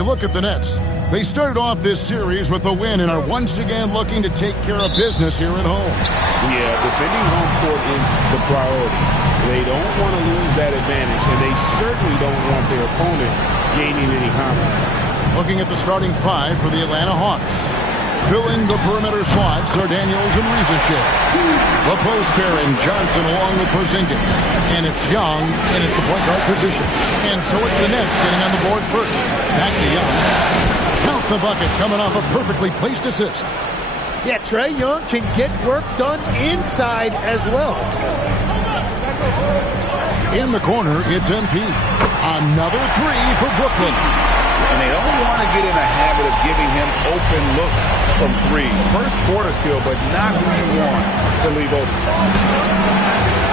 You look at the Nets. They started off this series with a win and are once again looking to take care of business here at home. Yeah, defending home court is the priority. They don't want to lose that advantage, and they certainly don't want their opponent gaining any confidence. Looking at the starting five for the Atlanta Hawks. Filling the perimeter slots are Daniels and Rizachet. The post pairing, Johnson along with Porzingis. And it's Young in at the point guard position. And so it's the Nets getting on the board first. Back to Young. Count the bucket coming off a perfectly placed assist. Yeah, Trae Young can get work done inside as well. In the corner, it's MP. Another three for Brooklyn. And they don't want to get in a habit of giving him open looks from three. First quarter still, but not who you want to leave open.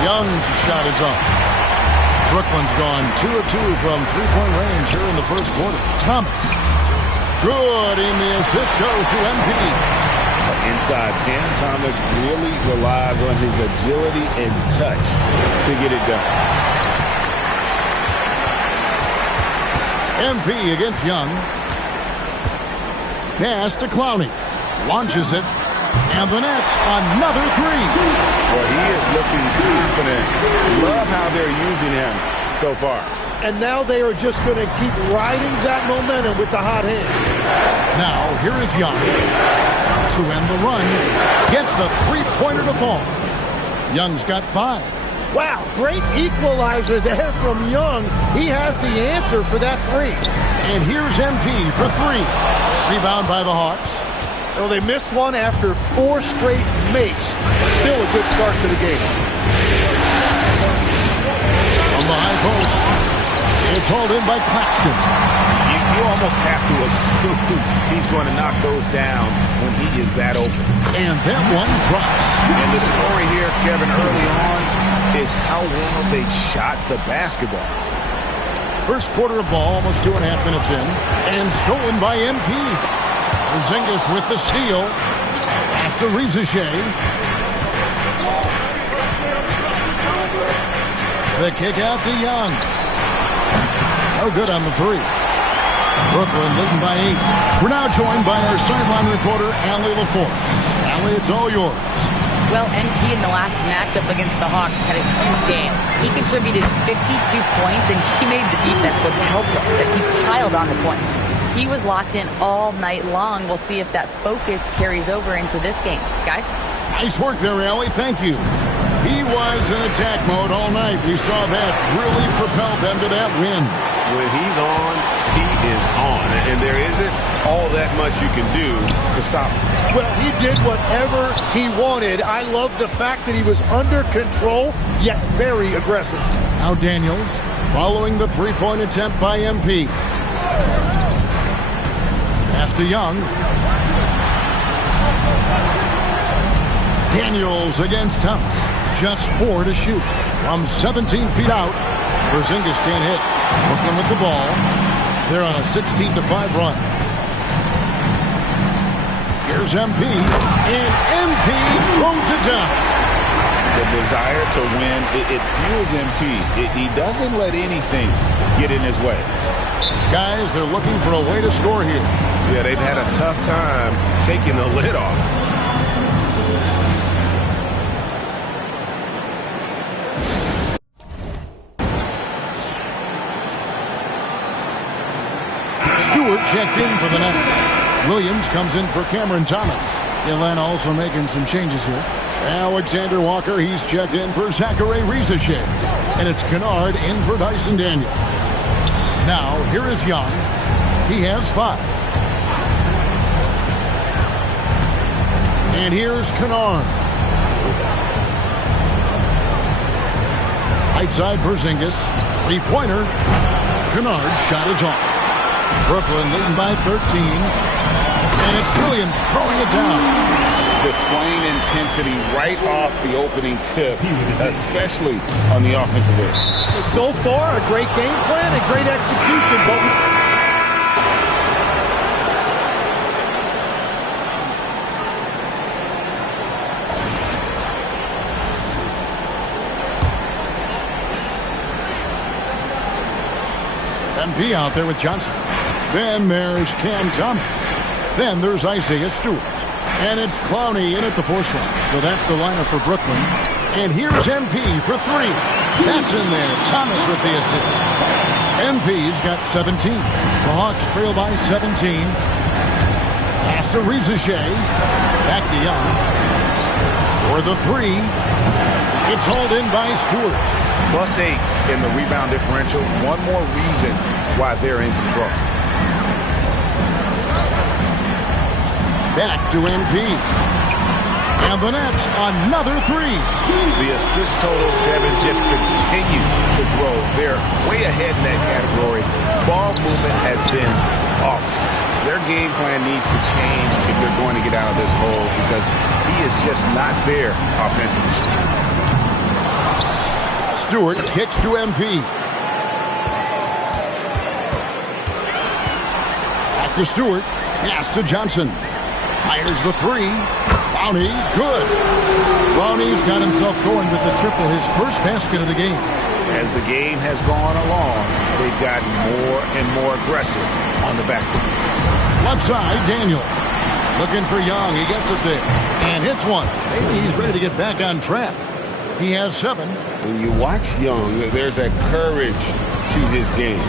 Young's shot is off. Brooklyn's gone 2 of 2 from three-point range here in the first quarter. Thomas. Good, and the assist goes to MP. Inside, Cam Thomas really relies on his agility and touch to get it done. MP against Young. Pass to Clowney. Launches it. And the Nets, another three. Well, he is looking confident. Love how they're using him so far. And now they are just going to keep riding that momentum with the hot hand. Now, here is Young. To end the run. Gets the three-pointer to fall. Young's got 5. Wow, great equalizer there from Young. He has the answer for that three. And here's MP for 3. Rebound by the Hawks. Well, they missed one after 4 straight makes. Still a good start to the game. On the high post, it's hauled in by Claxton. You almost have to assume he's going to knock those down when he is that open. And that one drops. And the story here, Kevin, early on is how well they shot the basketball. First quarter of ball, almost 2.5 minutes in. And stolen by MP. Porzingis with the steal. Pass to Rizachet. The kick out to Young. No good on the three. Brooklyn leading by 8. We're now joined by our sideline reporter, Allie LaForce. Allie, it's all yours. Well, MP in the last matchup against the Hawks had a huge game. He contributed 52 points, and he made the defense look helpless as he piled on the points. He was locked in all night long. We'll see if that focus carries over into this game. Guys? Nice work there, Allie. Thank you. He was in attack mode all night. We saw that really propelled them to that win. When he's on, he is on. And there isn't all that much you can do to stop him. Well, he did whatever he wanted. I love the fact that he was under control, yet very aggressive. Now Daniels following the three-point attempt by MP. Pass to Young. Daniels against Thomas. Just 4 to shoot. From 17 feet out. Porzingis can't hit. Brooklyn with the ball. They're on a 16-5 run. Here's MP. And MP throws it down. The desire to win, it fuels MP. He doesn't let anything get in his way. Guys, they're looking for a way to score here. Yeah, they've had a tough time taking the lid off. Stewart checked in for the Nets. Williams comes in for Cameron Thomas. Atlanta also making some changes here. Alexander Walker, he's checked in for Zachary Rizachet. And it's Kennard in for Dyson Daniel. Now, here is Young. He has 5. And here's Kennard. Right side Porzingis. 3-pointer. Kennard's shot is off. Brooklyn leading by 13. And it's Williams throwing it down. Displaying intensity right off the opening tip, especially on the offensive end. So far, a great game plan and great execution, but MP out there with Johnson. Then there's Cam Thomas. Then there's Isaiah Stewart. And it's Clowney in at the force line. So that's the lineup for Brooklyn. And here's MP for three. That's in there. Thomas with the assist. MP's got 17. The Hawks trail by 17. Pass to Rizichet. Back to Young. For the three. It's hauled in by Stewart. +8 in the rebound differential. One more reason why they're in control. Back to MP. And the Nets, another three. The assist totals, Kevin, just continue to grow. They're way ahead in that category. Ball movement has been flawless. Their game plan needs to change if they're going to get out of this hole because he is just not there offensively. Stewart kicks to MP. Back to Stewart. Pass to Johnson. Fires the three. Clowney, good. Clowney's got himself going with the triple, his first basket of the game. As the game has gone along, they've gotten more and more aggressive on the backcourt. Left side, Daniel. Looking for Young. He gets it there. And hits one. Maybe he's ready to get back on track. He has 7. When you watch Young, there's that courage to his game.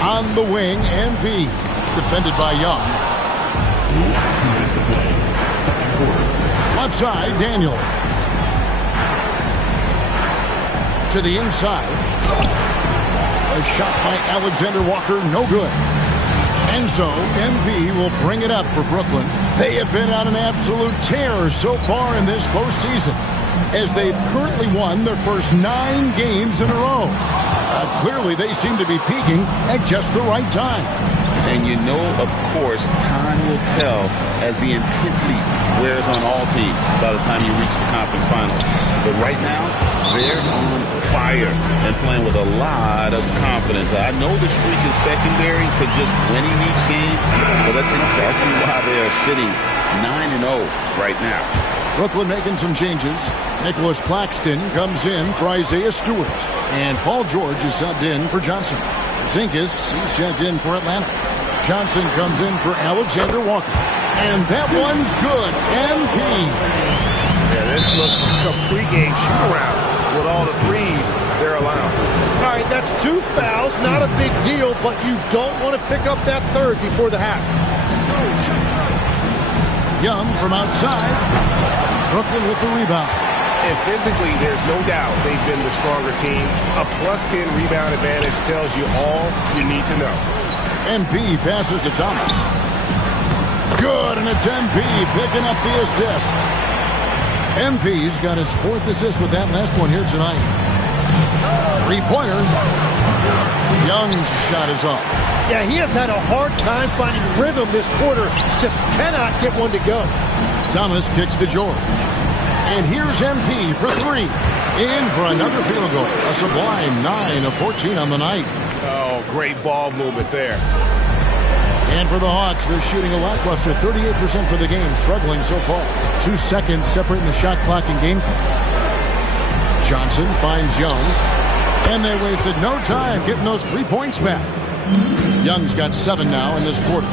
On the wing, MP. Defended by Young. Left side, Daniel. To the inside. A shot by Alexander Walker, no good. And so, MP will bring it up for Brooklyn. They have been on an absolute tear so far in this postseason, as they've currently won their first 9 games in a row. Clearly, they seem to be peaking at just the right time. And you know, of course, time will tell as the intensity wears on all teams by the time you reach the conference finals. But right now, they're on fire and playing with a lot of confidence. I know the streak is secondary to just winning each game, but that's exactly why they are sitting 9-0 right now. Brooklyn making some changes. Nicholas Claxton comes in for Isaiah Stewart. And Paul George is subbed in for Johnson. Zinkas, he's checked in for Atlanta. Johnson comes in for Alexander Walker. And that one's good. MP. Yeah, this looks like a pregame shoot-around with all the threes they're allowing. All right, that's 2 fouls. Not a big deal, but you don't want to pick up that third before the half. Young from outside. Brooklyn with the rebound. And physically, there's no doubt they've been the stronger team. A +10 rebound advantage tells you all you need to know. MP passes to Thomas. Good, and it's MP picking up the assist. MP's got his 4th assist with that last one here tonight. 3-pointer. Young's shot is off. Yeah, he has had a hard time finding rhythm this quarter. Just cannot get one to go. Thomas kicks to George. And here's MP for 3. In for another field goal. A sublime 9 of 14 on the night. Oh, great ball movement there. And for the Hawks, they're shooting a lackluster 38% for the game, struggling so far. 2 seconds separating the shot clock and game clock. Johnson finds Young. And they wasted no time getting those 3 points back. Young's got 7 now in this quarter.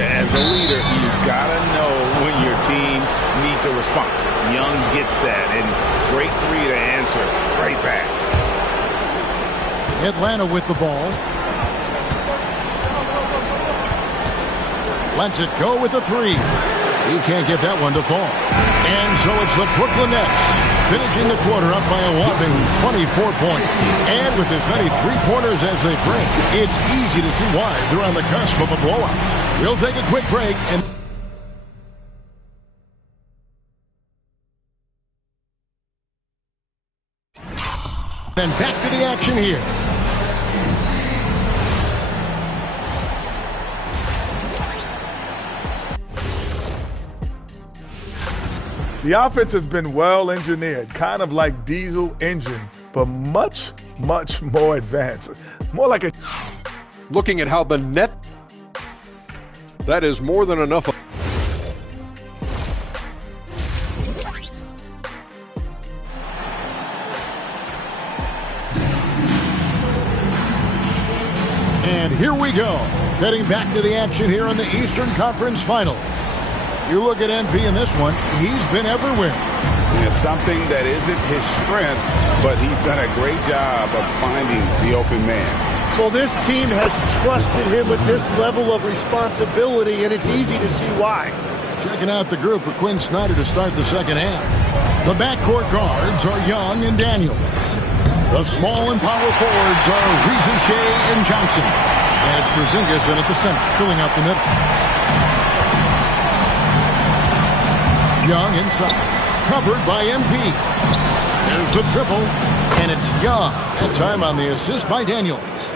As a leader, you've got to know when your team needs a response. Young gets that, and great 3 to answer right back. Atlanta with the ball. Lets it go with a 3. He can't get that one to fall. And so it's the Brooklyn Nets finishing the quarter up by a whopping 24 points. And with as many 3-pointers as they bring, it's easy to see why they're on the cusp of a blowout. We'll take a quick break and then back to the action here. The offense has been well engineered, kind of like diesel engine, but much, much more advanced. More like a... Looking at how the net... That is more than enough... And here we go. Getting back to the action here in the Eastern Conference Finals. You look at MP in this one, he's been everywhere. Yeah, something that isn't his strength, but he's done a great job of finding the open man. Well, this team has trusted him with this level of responsibility, and it's easy to see why. Checking out the group for Quinn Snyder to start the second half. The backcourt guards are Young and Daniels. The small and power forwards are Shea and Johnson. And it's Porzingis in at the center, filling out the middle. Young inside, covered by MP. There's the triple, and it's Young. That time on the assist by Daniels.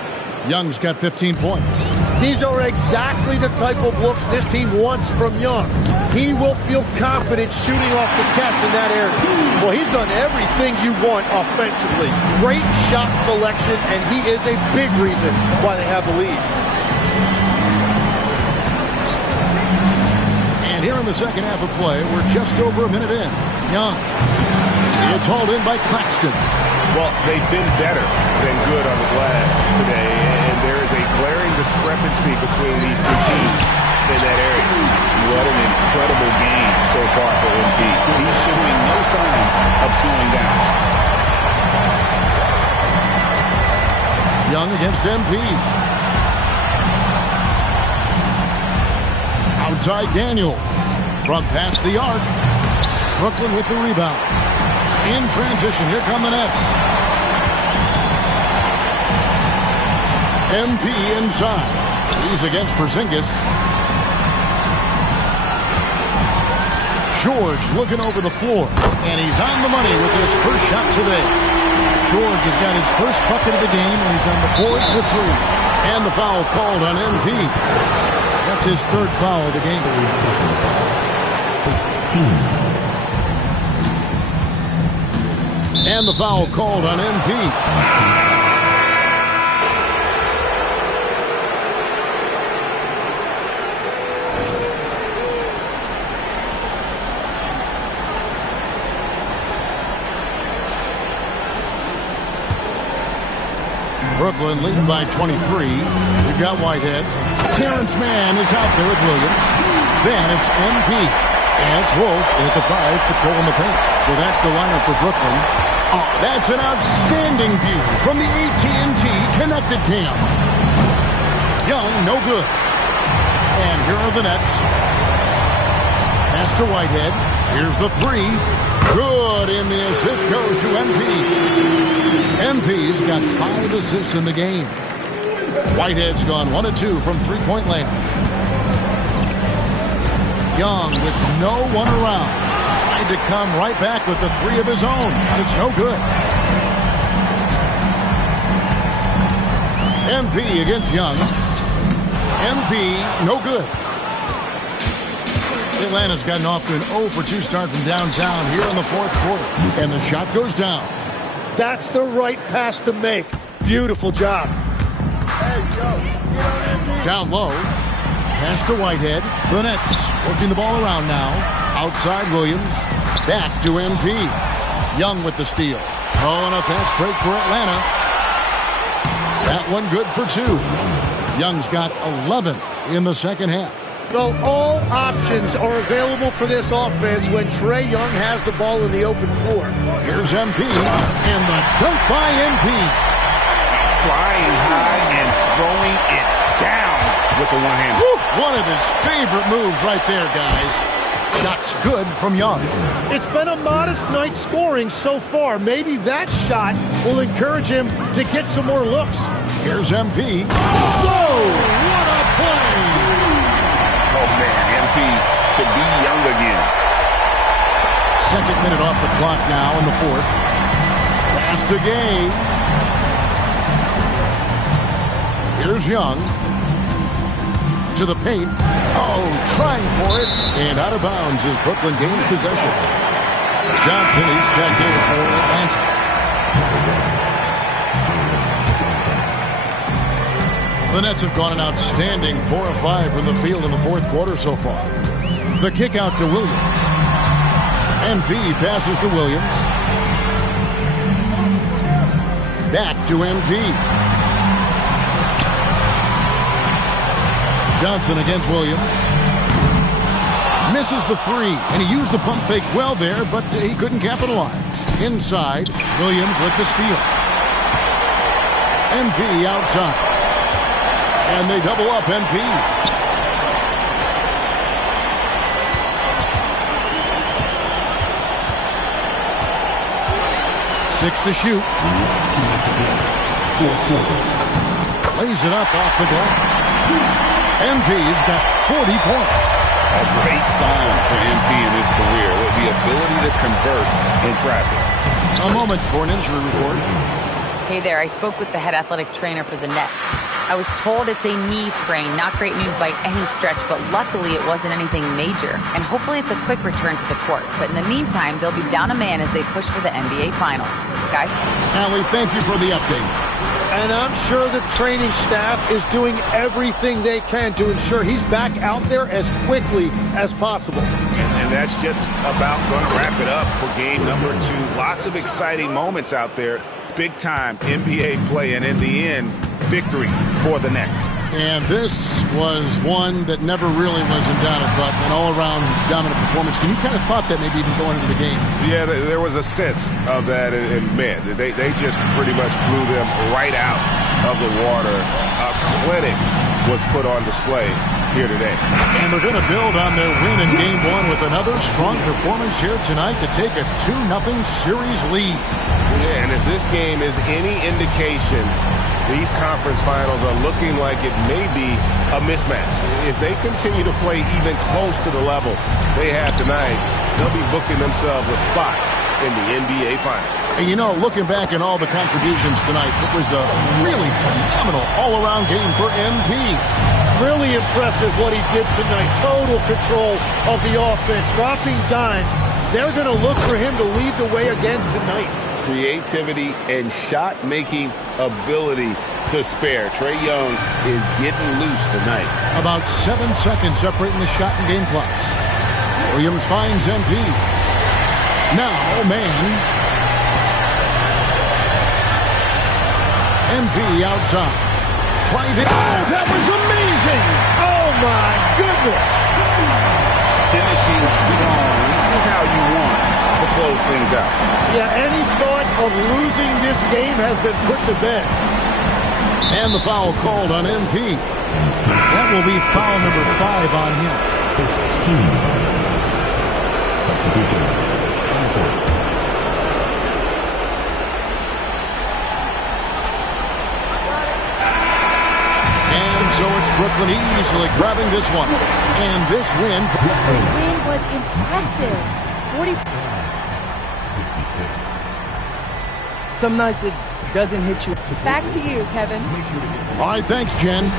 Young's got 15 points. These are exactly the type of looks this team wants from Young. He will feel confident shooting off the catch in that area. Well, he's done everything you want offensively. Great shot selection, and he is a big reason why they have the lead. And here in the second half of play, we're just over a minute in. Young. It's hauled in by Claxton. Well, they've been better than good on the glass today, and there is a glaring discrepancy between these two teams in that area. What an incredible game so far for MP. He's showing no signs of slowing down. Young against MP. Outside Daniels. From past the arc. Brooklyn with the rebound. In transition, here come the Nets. MP inside. He's against Porzingis. George looking over the floor. And he's on the money with his first shot today. George has got his first bucket of the game, and he's on the board for three. And the foul called on MP. That's his third foul of the game. 15. And the foul called on MP. Brooklyn leading by 23. We've got Whitehead. Terrence Mann is out there with Williams. Then it's MP. And it's Wolf at the 5, patrolling the paint. So that's the lineup for Brooklyn. Oh, that's an outstanding view from the AT&T Connected Cam. Young, no good. And here are the Nets. Pass to Whitehead. Here's the three. Good, and the assist goes to MP. MP's got 5 assists in the game. Whitehead's gone 1 of 2 from three-point land. Young with no one around. Tried to come right back with the 3 of his own, but it's no good. MP against Young. MP, no good. Atlanta's gotten off to an 0 for 2 start from downtown here in the fourth quarter. And the shot goes down. That's the right pass to make. Beautiful job. Down low. Pass to Whitehead. The Nets working the ball around now. Outside Williams. Back to MP. Young with the steal. Oh, and a fast break for Atlanta. That one good for 2. Young's got 11 in the second half. Well, all options are available for this offense when Trae Young has the ball in the open floor. Here's MP. And the dunk by MP. Flying high and throwing it down with the one-hand. One of his favorite moves right there, guys. Shot's good from Young. It's been a modest night scoring so far. Maybe that shot will encourage him to get some more looks. Here's MP. Whoa! What a play! Oh, man, MP to be Young again. Second minute off the clock now in the fourth. Pass to Gay. Here's Young. To the paint. Oh, trying for it. And out of bounds as Brooklyn gains possession. Johnson, he's checked in for Atlanta. The Nets have gone an outstanding 4 of 5 from the field in the fourth quarter so far. The kick out to Williams. MP passes to Williams. Back to MP. Johnson against Williams. Misses the three, and he used the pump fake well there, but he couldn't capitalize. Inside, Williams with the steal. MP outside. And they double up MP. Six to shoot. Lays it up off the glass. MP's got 40 points. A great sign for MP in his career with the ability to convert in traffic. A moment for an injury report. Hey there, I spoke with the head athletic trainer for the Nets. I was told it's a knee sprain, not great news by any stretch, but luckily it wasn't anything major. And hopefully it's a quick return to the court. But in the meantime, they'll be down a man as they push for the NBA Finals. Guys? Allie, thank you for the update. And I'm sure the training staff is doing everything they can to ensure he's back out there as quickly as possible. And that's just about going to wrap it up for game number 2. Lots of exciting moments out there. Big-time NBA play, and in the end, victory for the Nets. And this was one that never really was in doubt, I thought, an all-around dominant performance. And you kind of thought that maybe even going into the game. Yeah, there was a sense of that, and man, they just pretty much blew them right out of the water. A clinic was put on display here today. And they're going to build on their win in Game 1 with another strong performance here tonight to take a 2-0 series lead. Yeah, and if this game is any indication, these conference finals are looking like it may be a mismatch. If they continue to play even close to the level they have tonight, they'll be booking themselves a spot in the NBA Finals. And you know, looking back at all the contributions tonight, it was a really phenomenal all-around game for MP. Really impressive what he did tonight. Total control of the offense, dropping dimes. They're going to look for him to lead the way again tonight. Creativity and shot-making ability to spare. Trae Young is getting loose tonight. About 7 seconds separating the shot and game clocks. Williams finds MP. Now, man. MP outside. Private. Oh, that was amazing! Oh, my goodness! Finishing strong. This is how you want to close things out. Yeah, any thought of losing this game has been put to bed. And the foul called on MP. That will be foul number 5 on him. 15. And so it's Brooklyn easily grabbing this one. And this win. The win was impressive. 66. Some nights it doesn't hit you. Back to you, Kevin. All right, thanks, Jen.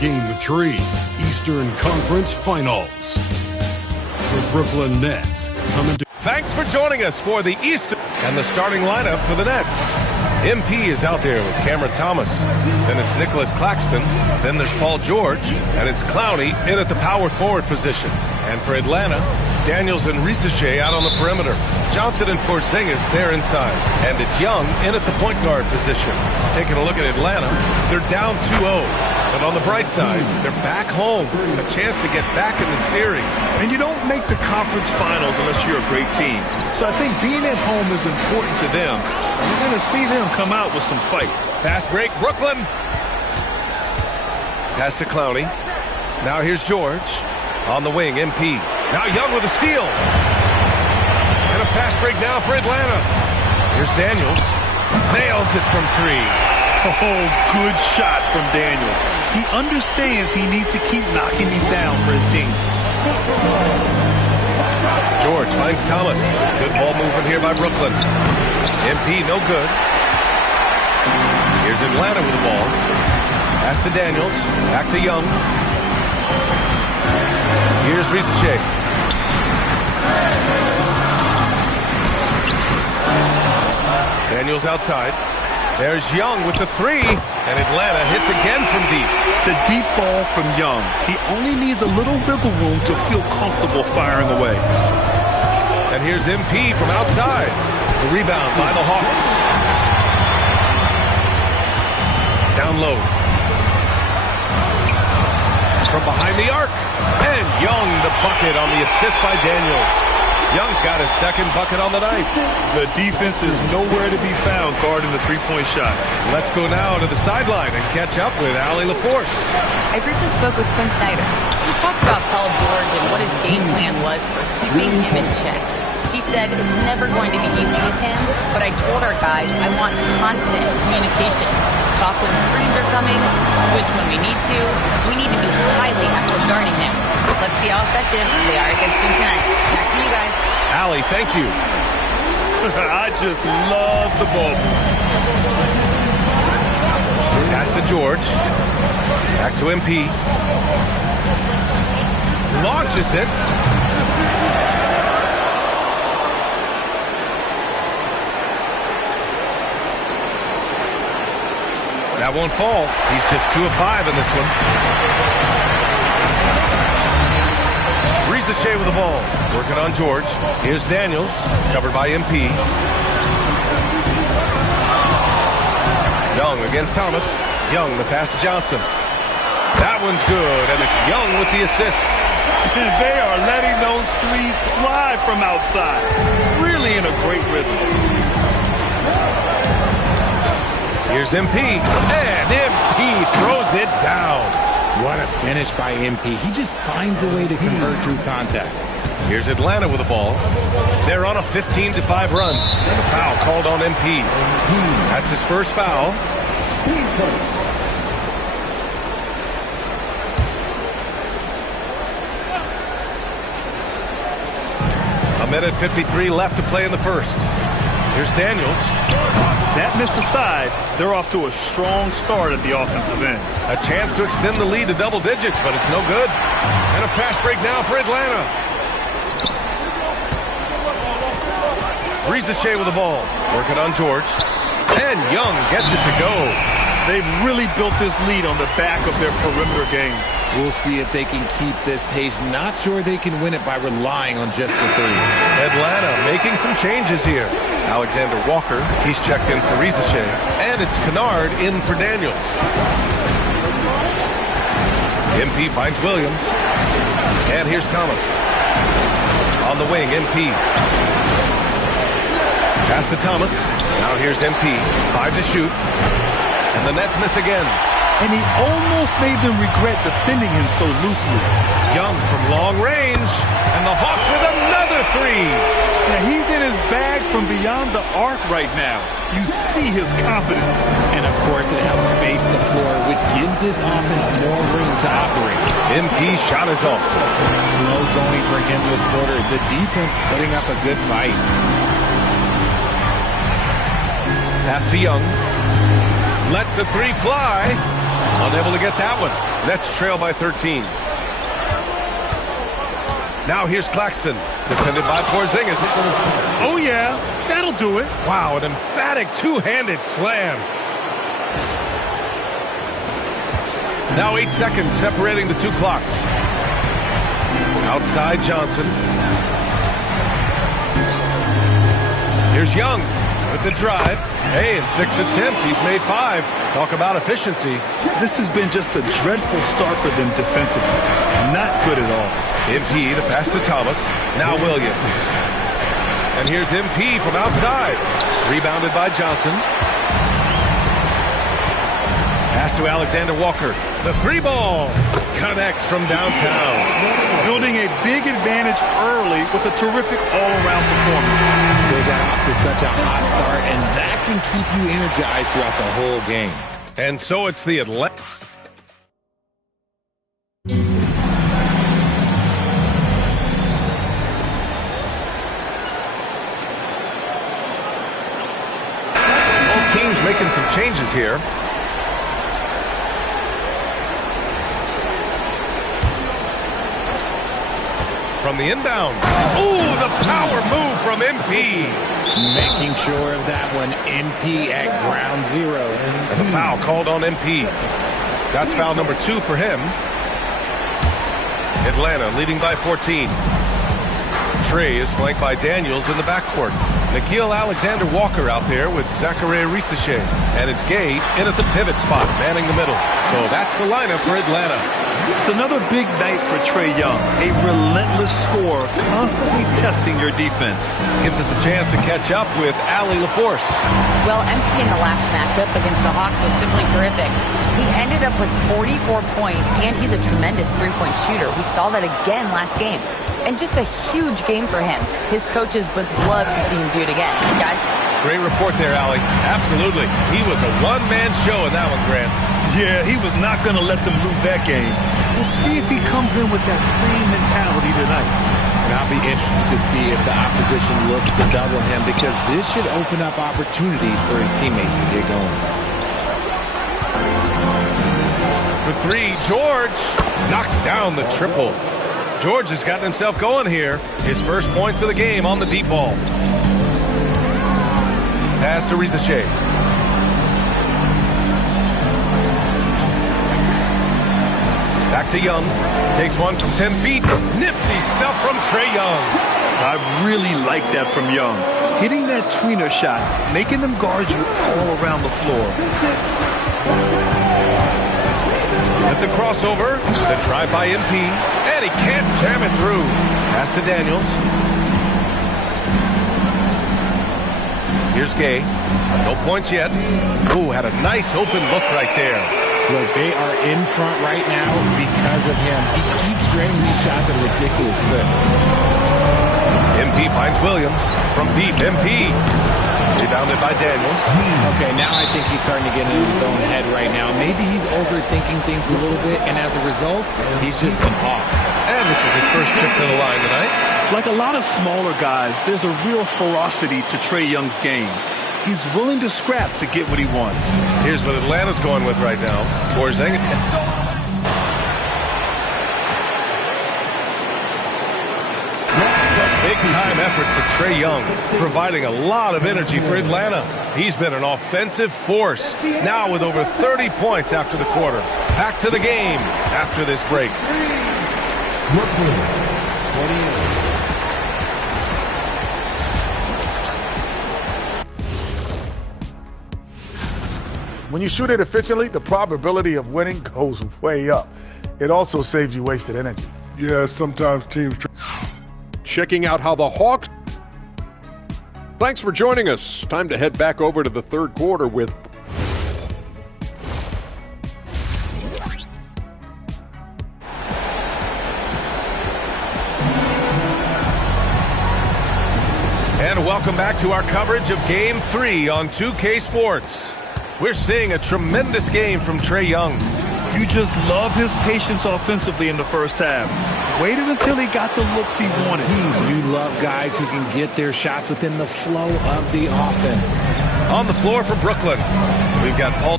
Game 3, Eastern Conference Finals. The Brooklyn Nets coming to... Thanks for joining us for the Eastern and the starting lineup for the Nets. MP is out there with Cameron Thomas. Then it's Nicholas Claxton. Then there's Paul George. And it's Clowney in at the power forward position. And for Atlanta, Daniels and Risache out on the perimeter. Johnson and Porzingis there inside. And it's Young in at the point guard position. Taking a look at Atlanta, they're down 2-0. But on the bright side, they're back home. A chance to get back in the series. And you don't make the conference finals unless you're a great team. So I think being at home is important to them. We're going to see them come out with some fight. Fast break, Brooklyn. Pass to Clowney. Now here's George. On the wing, MP. Now Young with a steal. And a fast break now for Atlanta. Here's Daniels. Nails it from 3. Oh, good shot from Daniels. He understands he needs to keep knocking these down for his team. George finds Thomas. Good ball movement here by Brooklyn. MP no good. Here's Atlanta with the ball. Pass to Daniels. Back to Young. Here's Risache. Daniels outside. There's Young with the 3. And Atlanta hits again from deep. The deep ball from Young. He only needs a little wiggle room to feel comfortable firing away. And here's MP from outside. The rebound by the Hawks. Down low. From behind the arc. And Young the bucket on the assist by Daniels. Young's got his second bucket on the night. The defense is nowhere to be found guarding the three-point shot. Let's go now to the sideline and catch up with Allie LaForce. I briefly spoke with Quinn Snyder. He talked about Paul George and what his game plan was for keeping him in check. He said it's never going to be easy with him, but I told our guys I want constant communication. Talk when screens are coming, switch when we need to. We need to be highly active guarding him. Let's see how effective they are against him tonight. Back to you guys. Allie, thank you. I just love the ball. Pass to George. Back to MP. Launches it. That won't fall. He's just 2 of 5 in this one. Risache with the ball. Working on George. Here's Daniels. Covered by MP. Young against Thomas. Young the pass to Johnson. That one's good, and it's Young with the assist. They are letting those threes fly from outside. Really in a great rhythm. Here's MP, and MP throws it down. What a finish by MP. He just finds a way to convert through contact. Here's Atlanta with the ball. They're on a 15-5 run. And a foul called on MP. That's his first foul. A minute 53 left to play in the first. Here's Daniels. That miss aside, they're off to a strong start at the offensive end. A chance to extend the lead to double digits, but it's no good. And a fast break now for Atlanta. Risache with the ball. Working on George. And Young gets it to go. They've really built this lead on the back of their perimeter game. We'll see if they can keep this pace. Not sure they can win it by relying on just the 3. Atlanta making some changes here. Alexander Walker, he's checked in for Risache. And it's Kennard in for Daniels. MP finds Williams. And here's Thomas. On the wing, MP. Pass to Thomas. Now here's MP. 5 to shoot. And the Nets miss again. And he almost made them regret defending him so loosely. Young from long range. And the Hawks with another 3. Yeah, he's in his bag from beyond the arc right now. You see his confidence. And, of course, it helps space the floor, which gives this offense more room to operate. MP shot is off. Slow going for him this quarter. The defense putting up a good fight. Pass to Young. Lets the 3 fly. Unable to get that one. Nets trail by 13. Now here's Claxton. Defended by Porzingis. Oh, yeah. That'll do it. Wow, an emphatic two-handed slam. Now 8 seconds separating the 2 clocks. Outside Johnson. Here's Young with the drive. Hey, in 6 attempts, he's made 5. Talk about efficiency. This has been just a dreadful start for them defensively. Not good at all. MP, the pass to Thomas. Now Williams. And here's MP from outside. Rebounded by Johnson. Pass to Alexander Walker. The three ball connects from downtown. Building a big advantage early with a terrific all-around performance. They got off to such a hot start, and that can keep you energized throughout the whole game. And so it's the Atlanta. Both teams making some changes here. From the inbound. Ooh, the power move from MP. Making sure of that one. MP at ground zero. And the foul called on MP. That's foul number 2 for him. Atlanta leading by 14. Trey is flanked by Daniels in the backcourt. Nickeil Alexander-Walker out there with Zachary Risache. And it's Gay in at the pivot spot, manning the middle. So that's the lineup for Atlanta. It's another big night for Trae Young. A relentless scorer, constantly testing your defense. Gives us a chance to catch up with Allie LaForce. Well, MP in the last matchup against the Hawks was simply terrific. He ended up with 44 points, and he's a tremendous three-point shooter. We saw that again last game. And just a huge game for him. His coaches would love to see him do it again. Guys? Great report there, Allie. Absolutely. He was a one-man show in that one, Grant. Yeah, he was not going to let them lose that game. We'll see if he comes in with that same mentality tonight. And I'll be interested to see if the opposition looks to double him, because this should open up opportunities for his teammates to get going. For 3, George knocks down the triple. George has gotten himself going here. His first points of the game on the deep ball. Pass to Risache. Back to Young. Takes one from 10 feet. Nifty stuff from Trae Young. I really like that from Young. Hitting that tweener shot, making them guard you all around the floor. At the crossover, the drive by MP, and he can't jam it through. Pass to Daniels. Here's Gay. No points yet. Ooh, had a nice open look right there. Look, they are in front right now because of him. He keeps draining these shots at a ridiculous clip. MP finds Williams. From deep, MP. Rebounded by Daniels. Okay, now I think he's starting to get into his own head right now. Maybe he's overthinking things a little bit, and as a result, he's just been off. And this is his first trip to the line tonight. Like a lot of smaller guys, there's a real ferocity to Trae Young's game. He's willing to scrap to get what he wants. Here's what Atlanta's going with right now. Porzingis. Big-time effort for Trae Young, providing a lot of energy for Atlanta. He's been an offensive force, now with over 30 points after the quarter. Back to the game after this break. When you shoot it efficiently, the probability of winning goes way up. It also saves you wasted energy. Yeah, sometimes teams... Checking out how the Hawks... Thanks for joining us. Time to head back over to the third quarter with... And welcome back to our coverage of Game 3 on 2K Sports. We're seeing a tremendous game from Trae Young. You just love his patience offensively in the first half. Waited until he got the looks he wanted. You love guys who can get their shots within the flow of the offense. On the floor for Brooklyn, we've got Paul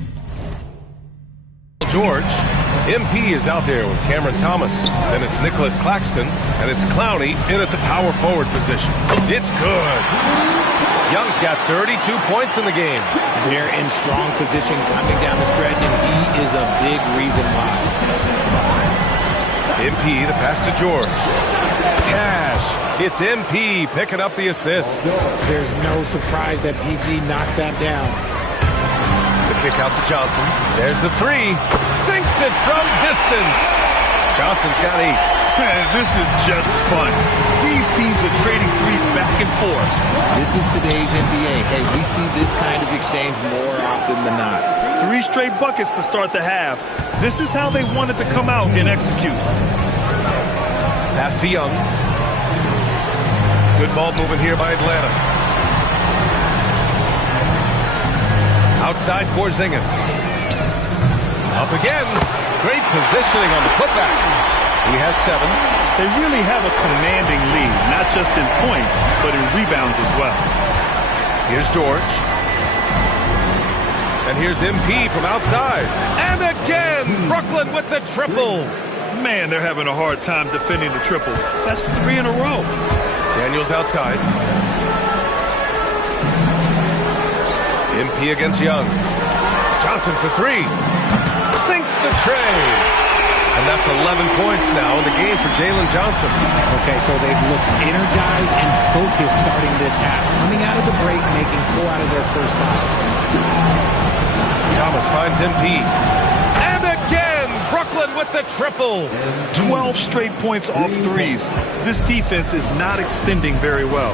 George. MP is out there with Cameron Thomas. Then it's Nicholas Claxton, and it's Clowney in at the power forward position. It's good. Young's got 32 points in the game. They're in strong position coming down the stretch, and he is a big reason why. MP, the pass to George. Cash. It's MP picking up the assist. There's no surprise that PG knocked that down. The kick out to Johnson. There's the three. Sinks it from distance. Johnson's got 8. This is just fun. These teams are trading threes back and forth. This is today's NBA. Hey, we see this kind of exchange more often than not. 3 3 straight buckets to start the half. This is how they wanted to come out and execute. Pass to Young. Good ball movement here by Atlanta. Outside Porzingis. Up again. Great positioning on the putback. He has 7. They really have a commanding lead, not just in points, but in rebounds as well. Here's George. And here's MP from outside. And again, Brooklyn with the triple. Man, they're having a hard time defending the triple. That's 3 in a row. Daniels outside. MP against Young. Johnson for 3. Sinks the tray. And that's 11 points now in the game for Jalen Johnson. Okay, so they've looked energized and focused starting this half. Coming out of the break, making 4 out of their first 5. Thomas finds MP. And again, Brooklyn with the triple. 12 straight points off threes. This defense is not extending very well.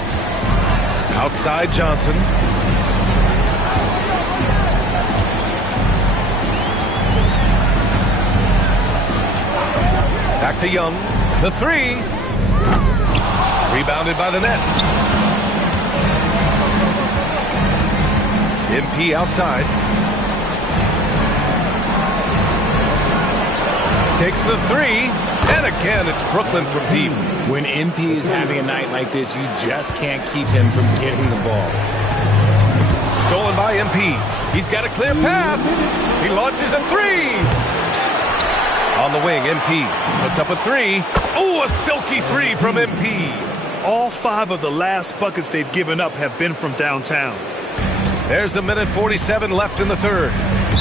Outside Johnson. Back to Young. The 3. Rebounded by the Nets. MP outside. Takes the 3. And again, it's Brooklyn from deep. When MP is having a night like this, you just can't keep him from getting the ball. Stolen by MP. He's got a clear path. He launches a 3. On the wing, MP puts up a 3. Oh, a silky 3 from MP. All 5 of the last buckets they've given up have been from downtown. There's a minute 47 left in the third.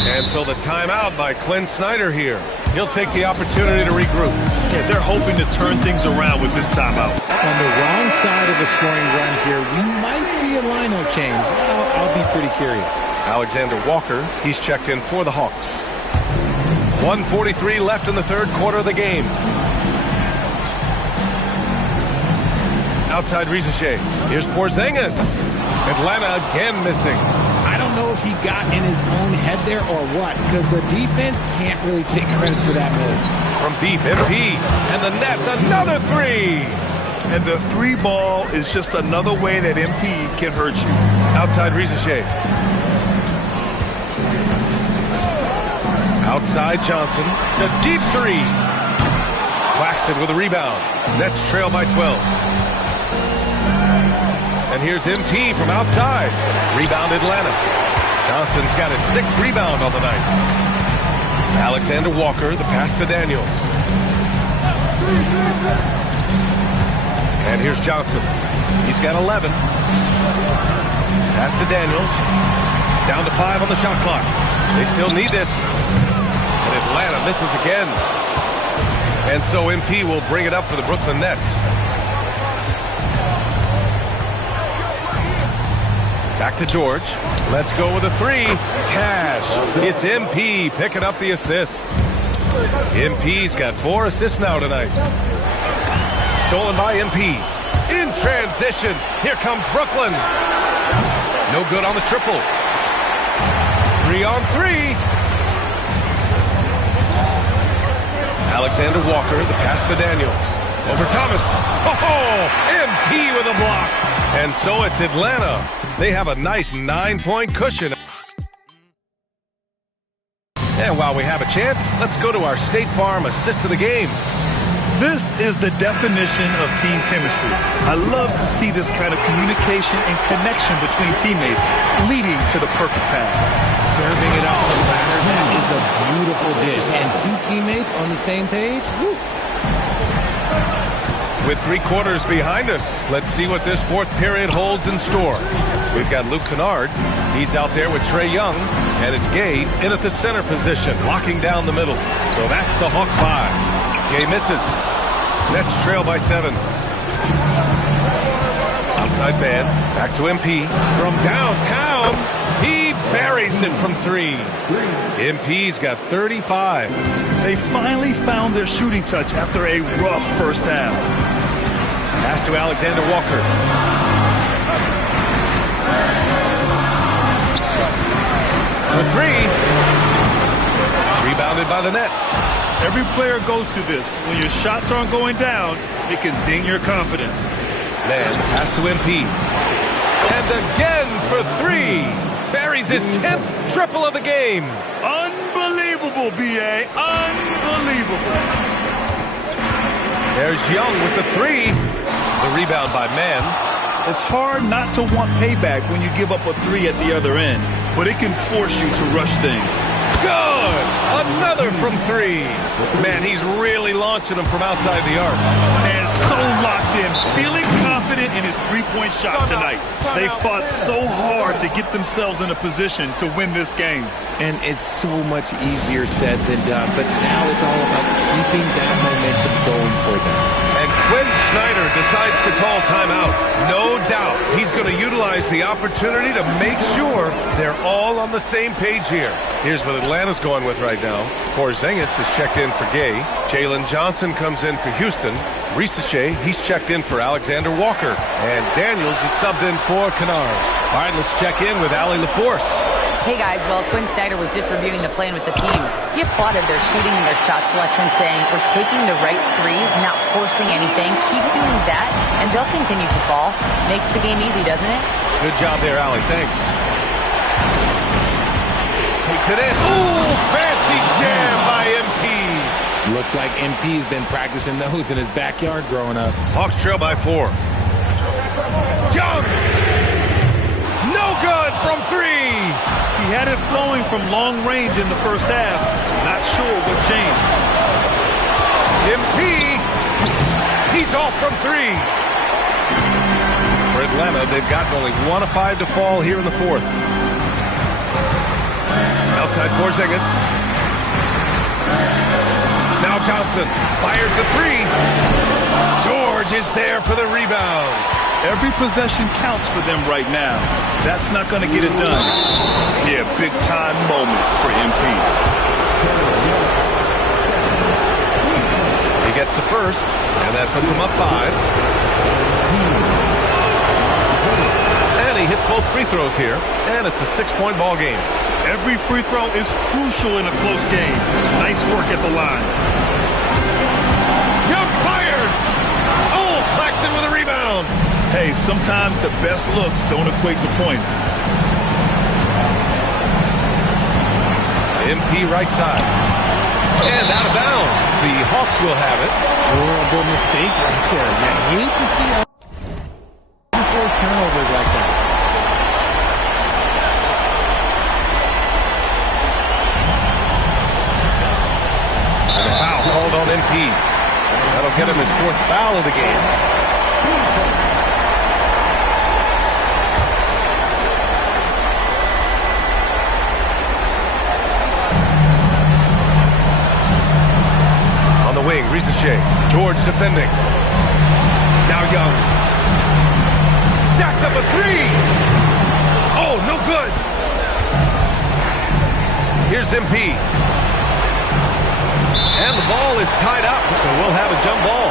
And so the timeout by Quinn Snyder here. He'll take the opportunity to regroup. Yeah, they're hoping to turn things around with this timeout. On the wrong side of the scoring run here, we might see a lineup change. I'll be pretty curious. Alexander Walker, he's checked in for the Hawks. 1:43 left in the third quarter of the game. Outside Rizachet. Here's Porzingis. Atlanta again missing. I don't know if he got in his own head there or what, because the defense can't really take credit for that miss. From deep, MP. And the Nets, another 3. And the 3 ball is just another way that MP can hurt you. Outside Rizachet. Outside Johnson. The deep 3. Claxton with a rebound. Nets trail by 12. And here's MP from outside. Rebound Atlanta. Johnson's got his 6th rebound on the night. Alexander Walker, the pass to Daniels. And here's Johnson. He's got 11. Pass to Daniels. Down to 5 on the shot clock. They still need this. And Atlanta misses again. And so MP will bring it up for the Brooklyn Nets. Back to George. Let's go with a 3. Cash. It's MP picking up the assist. MP's got 4 assists now tonight. Stolen by MP. In transition. Here comes Brooklyn. No good on the triple. 3 on 3. Alexander Walker, the pass to Daniels. Over Thomas. Oh, MP with a block. And so it's Atlanta. They have a nice 9-point cushion. And while we have a chance, let's go to our State Farm assist of the game. This is the definition of team chemistry. I love to see this kind of communication and connection between teammates leading to the perfect pass. Serving it up on the batter, that is a beautiful dish. And 2 teammates on the same page. Woo. With 3 quarters behind us, let's see what this 4th period holds in store. We've got Luke Kennard. He's out there with Trae Young. And it's Gay in at the center position, locking down the middle. So that's the Hawks 5. Gay misses. Nets trail by 7. Outside man. Back to MP. From downtown, he buries it from 3. MP's got 35. They finally found their shooting touch after a rough first half. Pass to Alexander Walker. For 3. Rebounded by the Nets. Every player goes through this. When your shots aren't going down, it can ding your confidence. Man, pass to MP. And again for three. Buries his 10th triple of the game. Unbelievable, B.A. Unbelievable. There's Young with the three. The rebound by Mann. It's hard not to want payback when you give up a three at the other end, but it can force you to rush things. Good! Another from three. Man, he's really launching them from outside the arc. And so locked in, feeling confident in his three-point shot tonight. They fought so hard to get themselves in a position to win this game. And it's so much easier said than done, but now it's all about keeping that momentum going for them. And Quinn Snyder decides to call timeout. No doubt he's going to utilize the opportunity to make sure they're all on the same page here. Here's what Atlanta's going with right now. Porzingis is checked in for Gay. Jalen Johnson comes in for Houston. Risache, he's checked in for Alexander Walker. And Daniels is subbed in for Kennard. All right, let's check in with Allie LaForce. Hey guys, well, Quinn Snyder was just reviewing the plan with the team. He applauded their shooting and their shot selection, saying, we're taking the right threes, not forcing anything. Keep doing that, and they'll continue to fall. Makes the game easy, doesn't it? Good job there, Allie. Thanks. Takes it in. Ooh, fancy jam by MP. Looks like MP's been practicing those in his backyard growing up. Hawks trail by 4. Young! No good from three! He had it flowing from long range in the first half. Not sure what changed. MP! He's off from three! For Atlanta, they've gotten only 1 of 5 to fall here in the fourth. Outside Porzingis. Now Johnson fires the three. George is there for the rebound. Every possession counts for them right now. That's not going to get it done. Yeah, big time moment for MP. He gets the first, and that puts him up 5. And he hits both free throws here, and it's a 6-point ball game. Every free throw is crucial in a close game. Nice work at the line. Young fires! Oh, Claxton with a rebound. Hey, sometimes the best looks don't equate to points. MP right side. And out of bounds. The Hawks will have it. Horrible mistake right there. You hate to see forced turnovers like that. And a foul called on MP. That'll get him his 4th foul of the game. On the wing, Risache. George defending. Now Young. Jacks up a three. Oh, no good. Here's MP. And the ball is tied up, so we'll have a jump ball.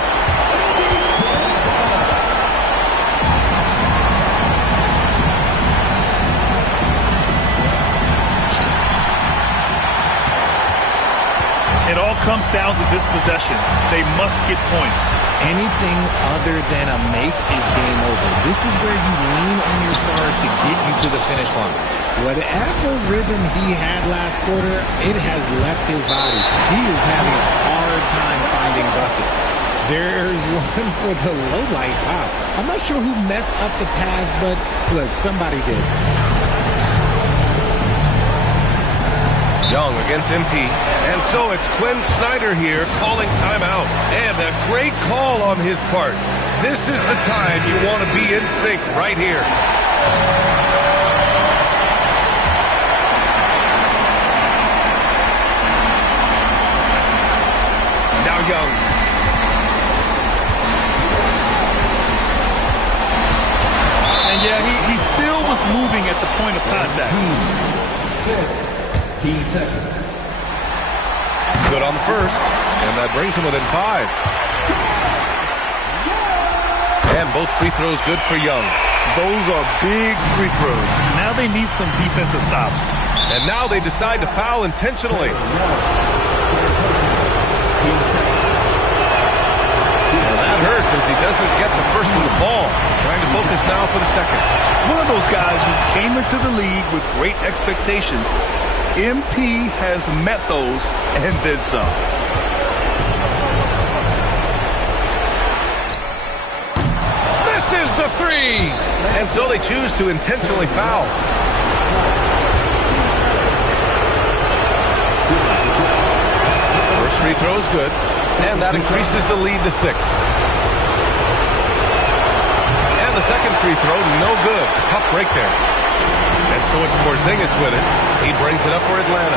It all comes down to this possession. They must get points. Anything other than a make is game over. This is where you lean on your stars to get you to the finish line. Whatever rhythm he had last quarter, it has left his body. He is having a hard time finding buckets. There's one for the low light. Wow. I'm not sure who messed up the pass, but look, somebody did. Young against MP. And so it's Quinn Snyder here calling timeout. And a great call on his part. This is the time you want to be in sync right here. Now Young. And yeah, he still was moving at the point of contact. 15 seconds. Good on the first, and that brings him within 5. And both free throws good for Young. Those are big free throws. Now they need some defensive stops. And now they decide to foul intentionally. And that hurts as he doesn't get the first of the ball. Trying to focus now for the second. One of those guys who came into the league with great expectations. MP has met those and then some. This is the three. And so they choose to intentionally foul. First free throw is good. And that increases the lead to 6. And the second free throw, no good. Tough break there. And so it's Porzingis with it. He brings it up for Atlanta.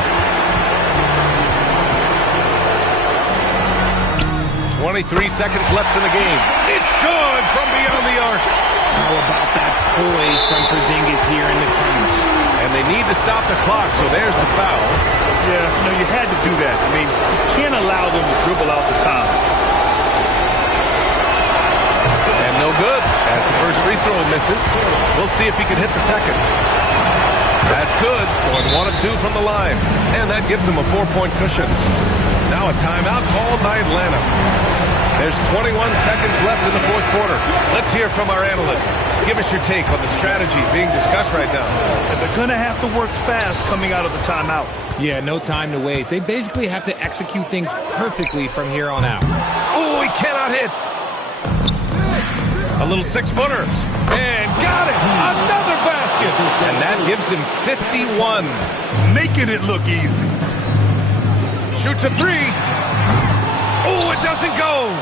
23 seconds left in the game. It's good from beyond the arc. How about that poise from Porzingis here in the crunch? And they need to stop the clock, so there's the foul. Yeah, no, you had to do that. I mean, you can't allow them to dribble out the time. And no good, as the first free throw misses. We'll see if he can hit the second. That's good, going 1 of 2 from the line. And that gives them a 4-point cushion. Now a timeout called by Atlanta. There's 21 seconds left in the fourth quarter. Let's hear from our analyst. Give us your take on the strategy being discussed right now. And they're going to have to work fast coming out of the timeout. Yeah, no time to waste. They basically have to execute things perfectly from here on out. Oh, he cannot hit. A little 6-footer. And got it. Another basket. And that gives him 51. Making it look easy. Shoots a 3. Oh, it doesn't go.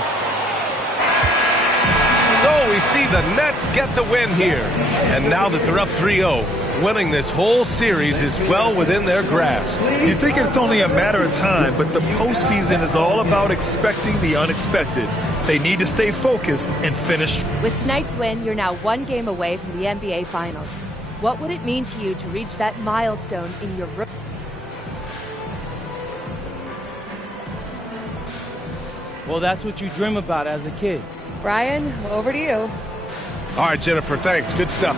So we see the Nets get the win here. And now that they're up 3-0, winning this whole series is well within their grasp. You think it's only a matter of time, but the postseason is all about expecting the unexpected. They need to stay focused and finish. With tonight's win, you're now 1 game away from the NBA Finals. What would it mean to you to reach that milestone in your rookie? Well, that's what you dream about as a kid. Brian, over to you. All right, Jennifer, thanks. Good stuff.